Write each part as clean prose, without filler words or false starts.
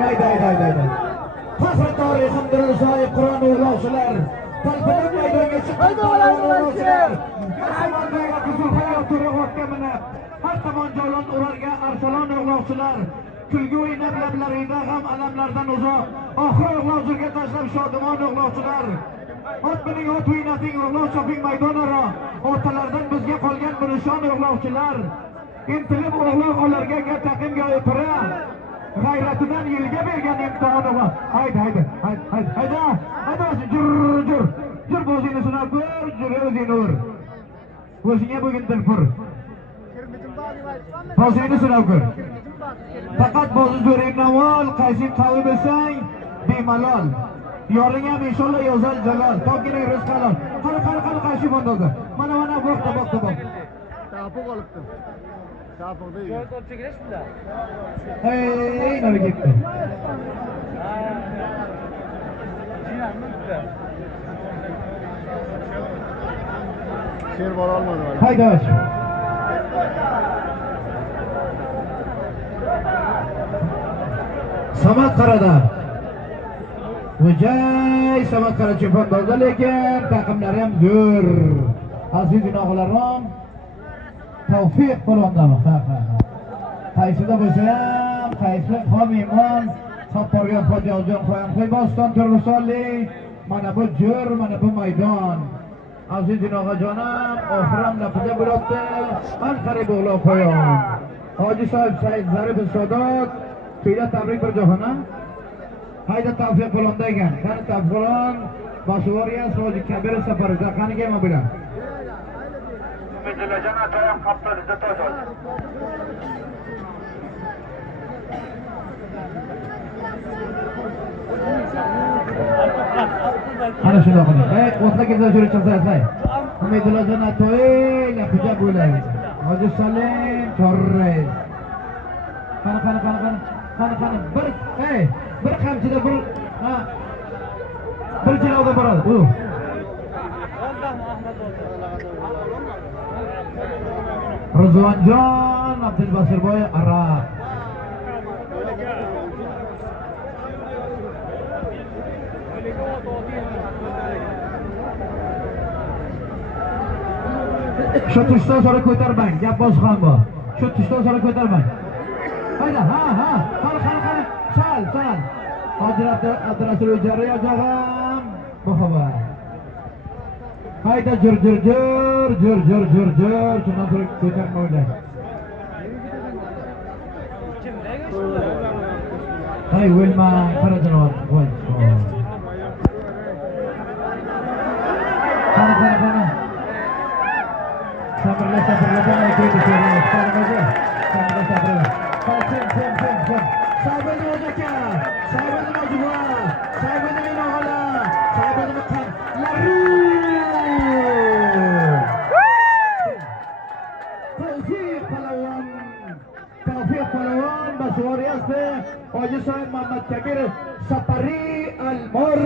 haydi. Fasl tarixim Dilsoy Qur'on o'g'lovchilar. Talpadan maydonga chiqqan o'g'lovchilar. Qahramondagi Qizilqaya turg'otga minib, har tomon jolon urarga Arsalon o'g'lovchilar. Kulgi o'ynab lablarida g'am alamlardan uzoq. Oxir o'g'lovchilarga tashlab shodimon o'g'lovchilar. Ot mening ot o'ynating o'g'lov choping maydonaro. Otalardan bizga qolgan bir nishon o'g'lovchilar. Intilib o'g'lov olarga taqimga o'tira. G'ayratidan yilga bergan imtihoni bor. Haydi. Jur bo'zingni sinab ko'r, jur o'zingni ur. O'zingga bugun dilpur. Bo'zingni sinab ko'r. Faqat bo'zi zo'ringdan ol, qaysi qavi bo'lsang, bemalol. Yoring ham inshaalloh yozal jalol. Topgina rizq halol. Qani qaysi bondoga. Mana boqda. Tapib olibdi. Tapibdi. Yo'q chekirishmi? Hey, nari ketdi. Sher bora olmadi. Haydash. Samarqandda Vijay Samarqand chempon bo'ldi, lekin taqimlari ham zo'r. Aziz gunohlarim, Tavfiq qo'londami? Qaysida bo'lsa ham, qaysi xomimon, Xaporga Xo'jajon qo'y Boston Turg'isonlik, mana bu jo'r, mana bu maydon. Aziz gunohajonim, oxiram lapida bo'libdi. Anqara bo'g'lab qo'yon. Hoji Said Zarif Sadat, quyida tabrik bir jahona. Hayda Tavfiq qo'londa ekan. Qani Tavfiq qo'lon, Bosuvariya Soji Kabir safarida qaniga nima bilan? Mijlajan atayam qaptadi to'zol. Ana shunday qiling. O'tga kelsa shuni chaqirasay. Mijlajan atoy lapida bo'ladi. Hoji Salim Torres. Qani bir qamchida bir jilovga boradi. Rizvonjon Abdulbasirboy Arab. Shu tushdan sonra ko'tarmang, gap boshqa bor. Shu tushdan sonra ko'tarmang. Hayda, qani. Sal. Hozir Abdurasul Jariya jag'am. Muhabbat. Hayda jur. Shundan sonra ko'tarma o'ylang. Hay o'lma, qarajon voy. Qani. Sabrla, aytaydi kerak. Sabrla. Sabrla o'zaka. Sabrla majbur. Sabrla minola. Sabrla qan. Tavfiq Palawon Bosuvariya Hoji Said Muhammad Kabir Sapari Al-Mur.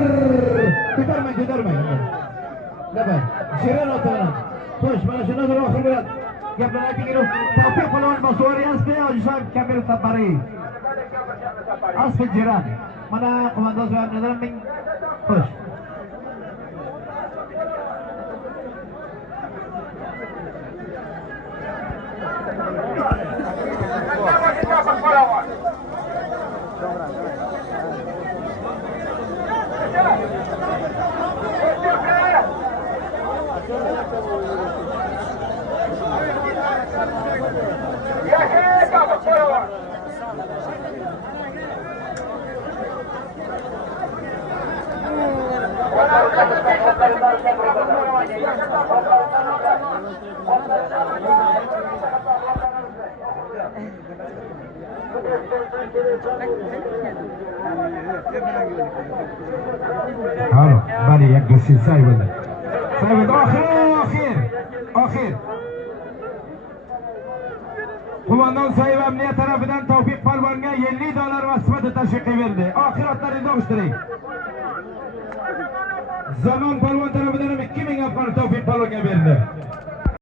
Ko'tarmang. Nabay. Shirin otaman. Xo'sh, mana shundan sonra oxir bo'ladi. Gaplarni ayting. Tavfiq Palawon Bosuvariya Hoji Said Kabir Sapari. Asli jiran. Mana qo'mondon so'rayaptilar men. Xo'sh. Halo, bari yaklaşık sayıldı. Ahir. Kumandan Sayıp Emniyet tarafından Tavfiq Palvonga $50 vasfati tashviqi verdi. Oxiratlaringizni olishtiring. Zaman Palvon tarafidan 2000 afg'on Tavfiq Palvonga berdi.